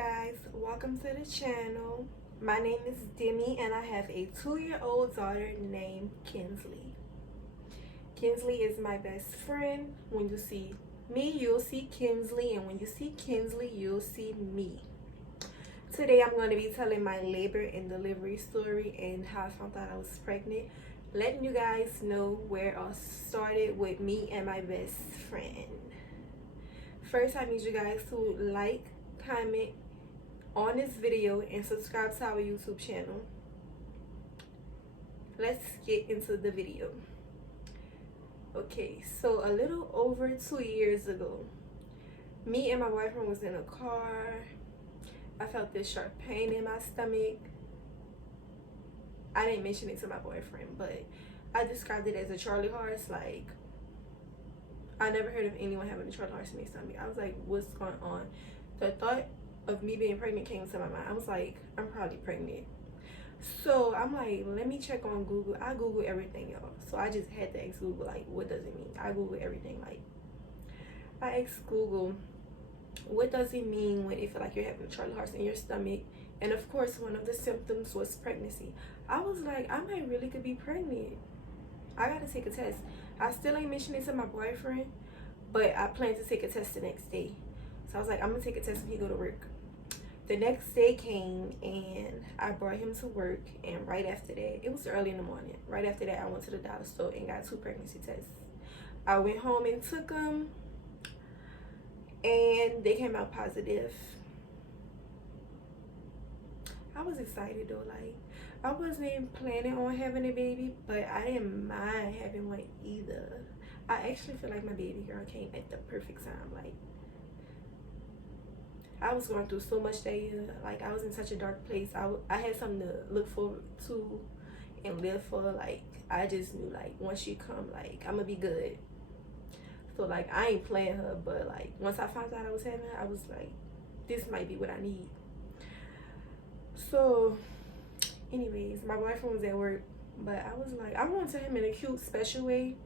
guys, welcome to the channel. My name is Demi and I have a 2-year-old daughter named Kinsley. Kinsley is my best friend. When you see me, you'll see Kinsley, and when you see Kinsley, you'll see me. Today I'm going to be telling my labor and delivery story and how I found out I was pregnant, letting you guys know where I started with me and my best friend. First, I need you guys to like, comment on this video, and subscribe to our YouTube channel. Let's get into the video. Okay, so a little over 2 years ago, me and my boyfriend was in a car. I felt this sharp pain in my stomach. I didn't mention it to my boyfriend, but I described it as a Charlie horse. Like, I never heard of anyone having a Charlie horse in their stomach. I was like, what's going on? The thought of me being pregnant came to my mind. I was like, I'm probably pregnant. So I'm like, let me check on Google. I Google everything, y'all. So I just had to ask Google, like, what does it mean? I Google everything. Like, I asked Google, what does it mean when you feel like you're having a Charlie horse in your stomach? And of course, one of the symptoms was pregnancy. I was like, I might really could be pregnant. I gotta take a test. I still ain't mentioned it to my boyfriend, but I plan to take a test the next day. So I was like, I'm gonna take a test when he go to work. The next day came and I brought him to work, and right after that, it was early in the morning. Right after that, I went to the dollar store and got 2 pregnancy tests. I went home and took them, and they came out positive. I was excited though. Like, I wasn't planning on having a baby, but I didn't mind having one either. I actually feel like my baby girl came at the perfect time. Like, I was going through so much that year. Like, I was in such a dark place. I had something to look forward to and live for. Like, I just knew, like, once she come, like, I'm gonna be good. So, like, I ain't playing her, but, like, once I found out I was having her, I was like, this might be what I need. So, anyways, my boyfriend was at work, but I was like, I wanted to tell him in a cute, special way,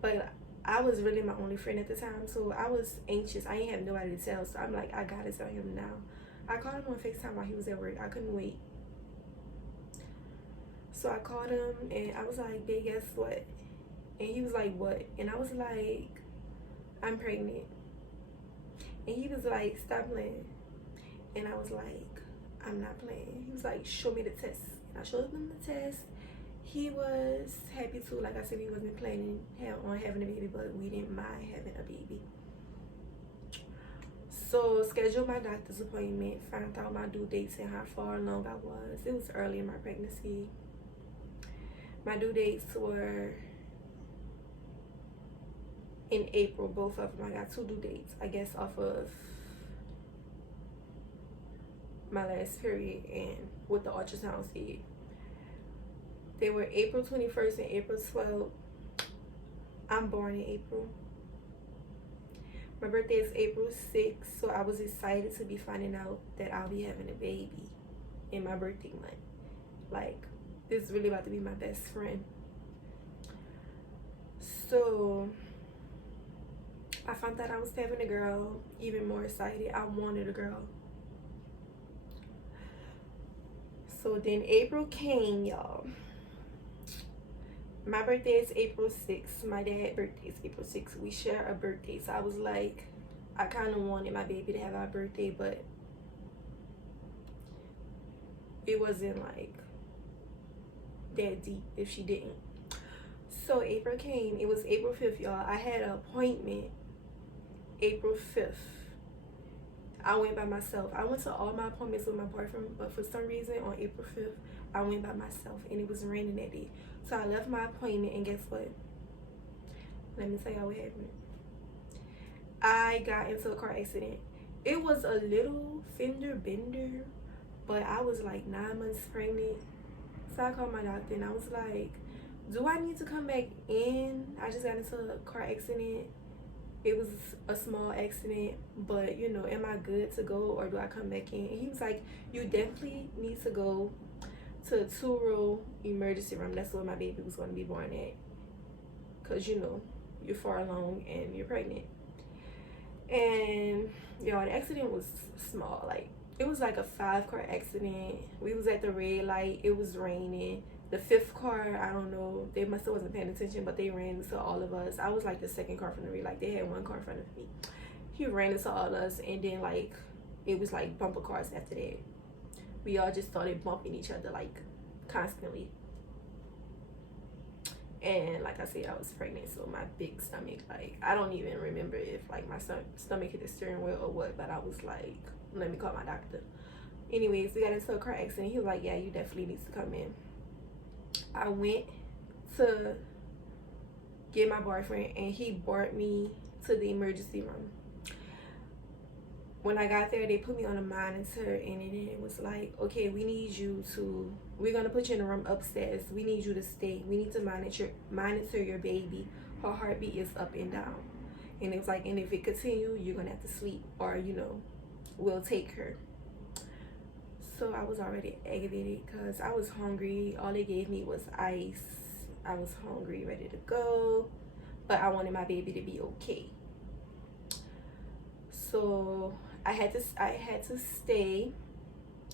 but I was really my only friend at the time, so I was anxious. I ain't have nobody to tell, so I'm like, I gotta tell him now. I called him on FaceTime while he was at work. I couldn't wait. So I called him, and I was like, babe, guess what? And he was like, what? And I was like, I'm pregnant. And he was like, stop playing. And I was like, I'm not playing. He was like, show me the test. And I showed him the test. He was happy too. Like I said, we wasn't planning on having a baby, but we didn't mind having a baby. So scheduled my doctor's appointment, found out my due dates and how far along I was. It was early in my pregnancy. My due dates were in April, both of them. I got 2 due dates, I guess, off of my last period and what the ultrasound said. They were April 21st and April 12th. I'm born in April. My birthday is April 6th, so I was excited to be finding out that I'll be having a baby in my birthday month. Like, this is really about to be my best friend. So I found out I was having a girl. Even more excited. I wanted a girl. So then April came, y'all. My birthday is April 6th. My dad's birthday is April 6th. We share a birthday. So I was like, I kind of wanted my baby to have our birthday, but it wasn't like that deep if she didn't. So April came. It was April 5th, y'all. I had an appointment April 5th. I went by myself. I went to all my appointments with my boyfriend, but for some reason on April 5th, I went by myself, and it was raining that day. So I left my appointment, and guess what? Let me tell y'all what happened. I got into a car accident. It was a little fender bender, but I was like 9 months pregnant. So I called my doctor, and I was like, do I need to come back in? I just got into a car accident. It was a small accident, but, you know, am I good to go, or do I come back in? And he was like, you definitely need to go to a 2-row emergency room. That's where my baby was going to be born at, because, you know, you're far along and you're pregnant. And y'all, the accident was small. Like, it was like a 5-car accident. We was at the red light. It was raining. The fifth car, I don't know, they must have wasn't paying attention, but they ran into all of us. I was like the second car from the red light. They had one car in front of me. He ran into all of us, and then like it was like bumper cars after that. We all just started bumping each other like constantly. And like I said, I was pregnant, so my big stomach, like I don't even remember if like my stomach hit the steering wheel or what, but I was like, let me call my doctor. Anyways, we got into a car accident. He was like, yeah, you definitely need to come in. I went to get my boyfriend, and he brought me to the emergency room. When I got there, they put me on a monitor, and it was like, okay, we're gonna put you in a room upstairs. We need you to stay. We need to monitor your baby. Her heartbeat is up and down. And it was like, and if it continue, you're gonna have to sleep, or we'll take her. So I was already aggravated because I was hungry. All they gave me was ice. I was hungry, ready to go, but I wanted my baby to be okay. So I had to stay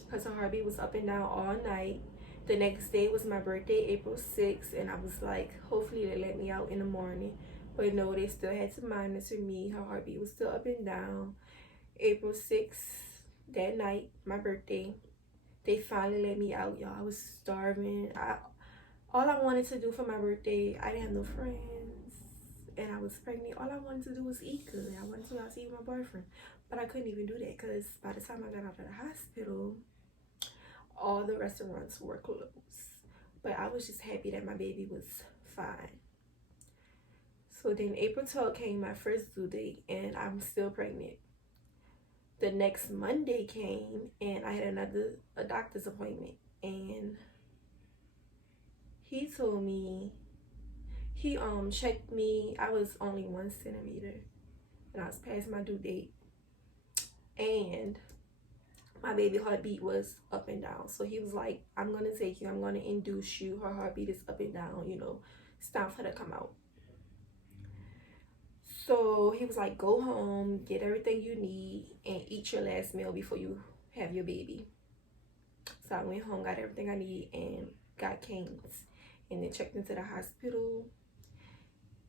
because her heartbeat was up and down all night. The next day was my birthday, April 6th, and I was like, hopefully they let me out in the morning. But no, they still had to monitor me. Her heartbeat was still up and down. April 6th, that night, my birthday, they finally let me out, y'all. I was starving. All I wanted to do for my birthday, I didn't have no friends, and I was pregnant. All I wanted to do was eat good. I wanted to go out to eat with my boyfriend, but I couldn't even do that because by the time I got out of the hospital, all the restaurants were closed. But I was just happy that my baby was fine. So then April 12th came, my first due date, and I'm still pregnant. The next Monday came, and I had a doctor's appointment, and he told me, he checked me. I was only 1 centimeter, and I was past my due date, and my baby heartbeat was up and down. So he was like, I'm gonna take you, I'm gonna induce you. Her heartbeat is up and down, it's time for her to come out. So he was like, go home, get everything you need, and eat your last meal before you have your baby. So I went home, got everything I need, and got canes, and then checked into the hospital,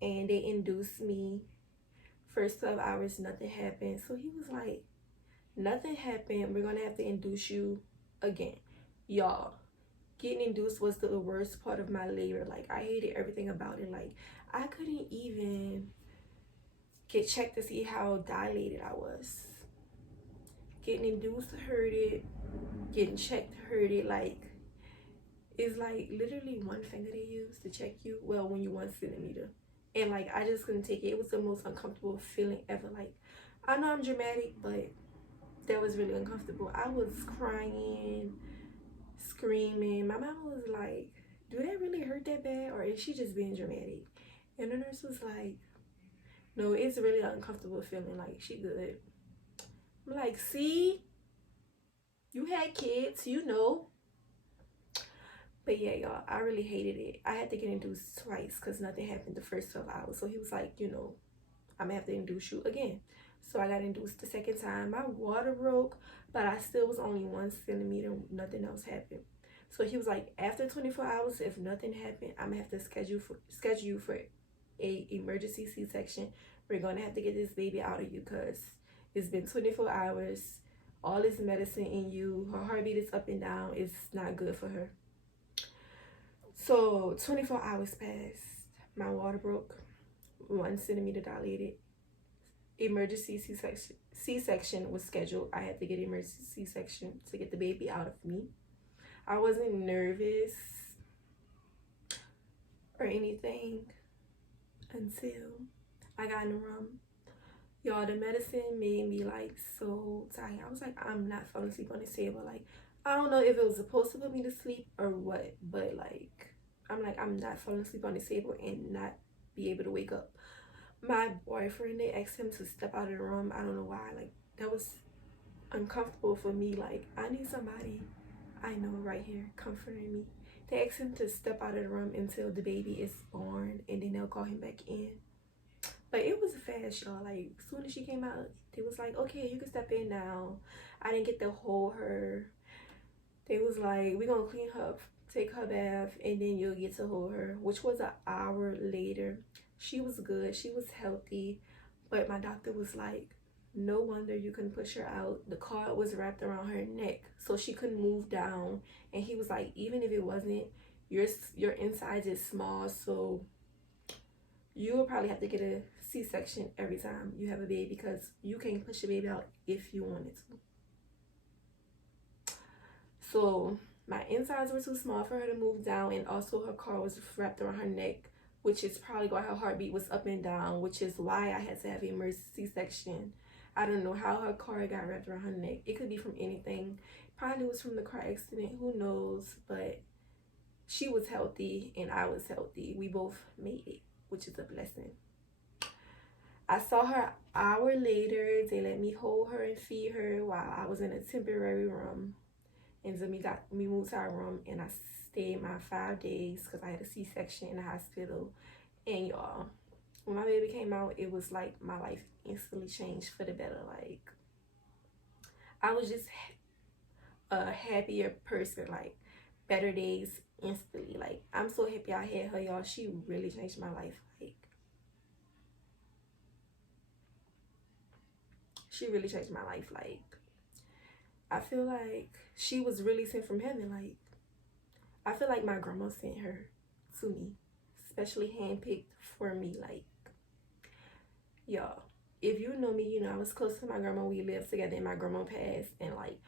and they induced me. First 12 hours, nothing happened. So he was like, nothing happened, we're gonna have to induce you again. Y'all, getting induced was the worst part of my labor. Like, I hated everything about it. Like, I couldn't even get checked to see how dilated I was. Getting induced hurt it. Getting checked hurt it. Like, it's like literally one finger they use to check you. Well, when you're 1 centimeter. And like, I just couldn't take it. It was the most uncomfortable feeling ever. Like, I know I'm dramatic, but that was really uncomfortable. I was crying, screaming. My mom was like, do that really hurt that bad, or is she just being dramatic? And the nurse was like, no, it's really an uncomfortable feeling. Like, she good. I'm like, see, you had kids, But yeah, y'all, I really hated it. I had to get induced twice because nothing happened the first 12 hours. So he was like, I'm gonna have to induce you again. So I got induced the second time. My water broke, but I still was only 1 centimeter. Nothing else happened. So he was like, after 24 hours, if nothing happened, I'm gonna have to schedule you for a emergency C-section. We're gonna have to get this baby out of you because it's been 24 hours. All this medicine in you. Her heartbeat is up and down. It's not good for her. So 24 hours passed. My water broke. 1 centimeter dilated. Emergency C-section was scheduled. I had to get emergency C-section to get the baby out of me. I wasn't nervous or anything until I got in the room. Y'all, the medicine made me like so tired. I was like, I'm not falling asleep on this table. Like, I don't know if it was supposed to put me to sleep or what, but like, I'm not falling asleep on this table and not be able to wake up. My boyfriend, they asked him to step out of the room. I don't know why. Like, that was uncomfortable for me. Like, I need somebody I know right here comforting me. They asked him to step out of the room until the baby is born, and then they'll call him back in. But it was fast, y'all. Like, as soon as she came out, They was like, okay, you can step in now. I didn't get to hold her. They was like, we're gonna clean her up, take her bath, and then you'll get to hold her, which was an hour later. She was good, she was healthy, but my doctor was like, no wonder you couldn't push her out. The cord was wrapped around her neck, so she couldn't move down. And he was like, even if it wasn't, your insides is small, so you will probably have to get a C-section every time you have a baby because you can't push the baby out if you wanted to. So my insides were too small for her to move down, and also her cord was wrapped around her neck, which is probably why her heartbeat was up and down, which is why I had to have an emergency C-section. I don't know how her cord got wrapped around her neck. It could be from anything. Probably was from the car accident. Who knows? But she was healthy and I was healthy. We both made it, which is a blessing. I saw her an hour later. They let me hold her and feed her while I was in a temporary room. And then we moved to our room, and I stayed my 5 days because I had a C-section in the hospital. And y'all, when my baby came out, it was like my life instantly changed for the better. Like, I was just a happier person, like better days instantly. Like, I'm so happy I had her, y'all. She really changed my life. Like, she really changed my life. Like, I feel like she was really sent from heaven. Like, I feel like my grandma sent her to me, especially handpicked for me. Like, y'all, if you know me, you know I was close to my grandma. We lived together, and my grandma passed. And like,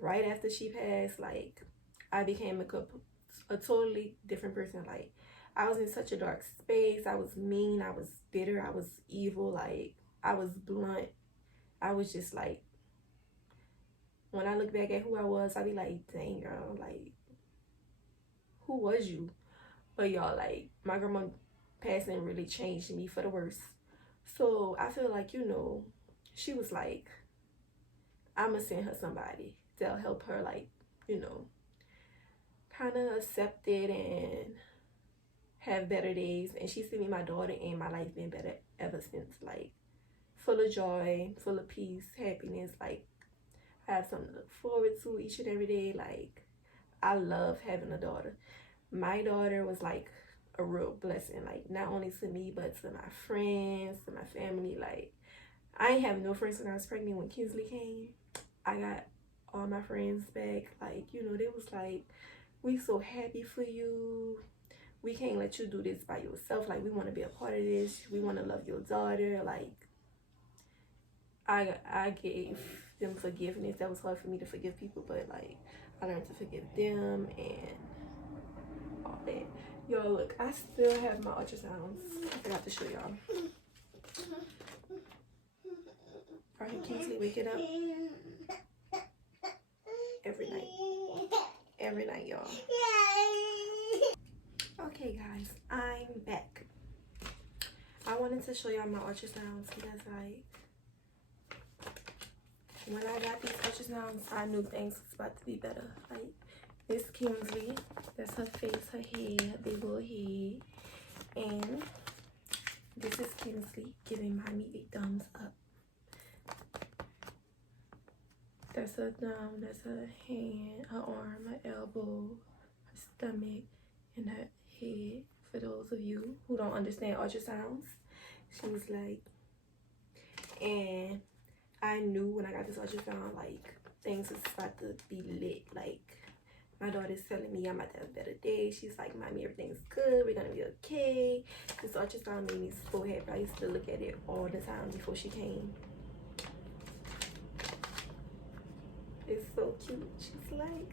right after she passed, like, I became a totally different person. Like, I was in such a dark space. I was mean. I was bitter. I was evil. Like, I was blunt. I was just like, when I look back at who I was, I be like, dang, girl, like, who was you? But y'all, like, my grandma passing really changed me for the worse. So I feel like, you know, she was like, I'ma send her somebody that'll help her, like, you know, kind of accept it and have better days. And she sent me my daughter, and my life been better ever since. Like, full of joy, full of peace, happiness. Like, I have something to look forward to each and every day. Like, I love having a daughter. My daughter was like a real blessing, like, not only to me but to my friends, to my family. Like, I ain't have no friends when I was pregnant. When Kinsley came, I got all my friends back. Like, you know, they was like, we so happy for you. We can't let you do this by yourself. Like, we want to be a part of this. We want to love your daughter. Like, I gave them forgiveness. That was hard for me to forgive people, but like, I learned to forgive them and all that. Y'all, look, I still have my ultrasounds. I forgot to show y'all. Alright, Kingsley waking up every night, y'all. Okay, guys, I'm back. I wanted to show y'all my ultrasounds because, like, when I got these ultrasounds, I knew things was about to be better. Like, this Kingsley, that's her face, her head, her big old head. And this is Kingsley giving mommy a thumbs up. That's her thumb, that's her hand, her arm, her elbow, her stomach, and her head. For those of you who don't understand ultrasounds, she was like, and I knew when I got this ultrasound, like, things was about to be lit. Like, my daughter's telling me I'm about to have a better day. She's like, mommy, everything's good. We're going to be okay. This ultrasound made me so happy. I used to look at it all the time before she came. It's so cute. She's like,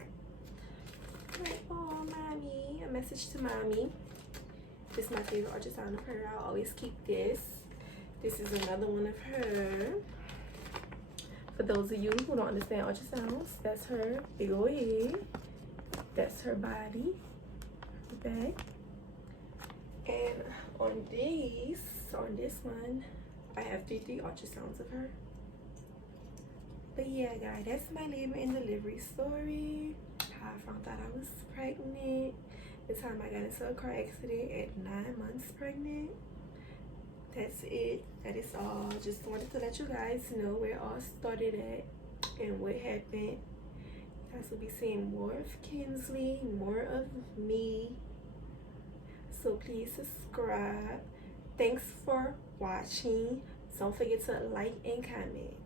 oh, mommy. A message to mommy. This is my favorite ultrasound of her. I always keep this. This is another one of her. For those of you who don't understand ultrasounds, that's her big old head. That's her body, her back. And on this one, I have 3 ultrasounds of her. But yeah, guys, that's my labor and delivery story. How I found out I was pregnant. The time I got into a car accident at 9 months pregnant. that's it. That is all. Just wanted to let you guys know where it all started at and what happened. You guys will be seeing more of Kinsley, more of me. So please subscribe. Thanks for watching. Don't forget to like and comment.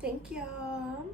Thank y'all.